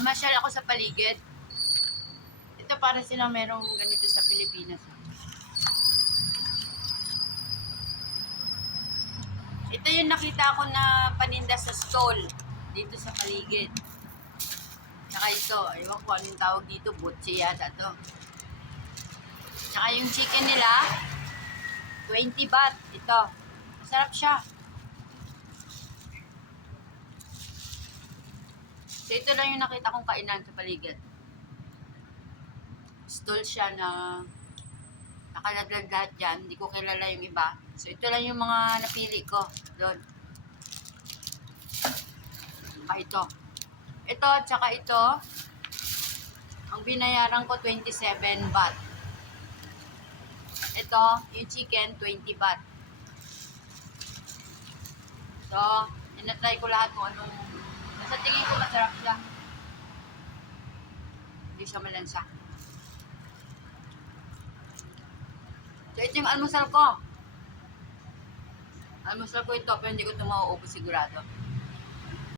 Namasyal ako sa paligid. Ito para silang merong ganito sa Pilipinas. Ito yung nakita ko na paninda sa stall dito sa paligid. Saka ito, ewan ko anong tawag dito, butsi yata to. Saka yung chicken nila, 20 baht. Ito, masarap siya. So ito lang yung nakita kong kainan sa paligid. Stall siya na nakalaglag lahat dyan. Hindi ko kilala yung iba. So ito lang yung mga napili ko doon. Saka ito. Ito, tsaka ito. Ang binayaran ko 27 baht. Ito, yung chicken, 20 baht. So, inatry ko lahat kung anong sa tingin ko masarap siya. Hindi siya malansa. So, ito yung almusal ko. Almusal ko ito, pero hindi ko ito mauubos sigurado.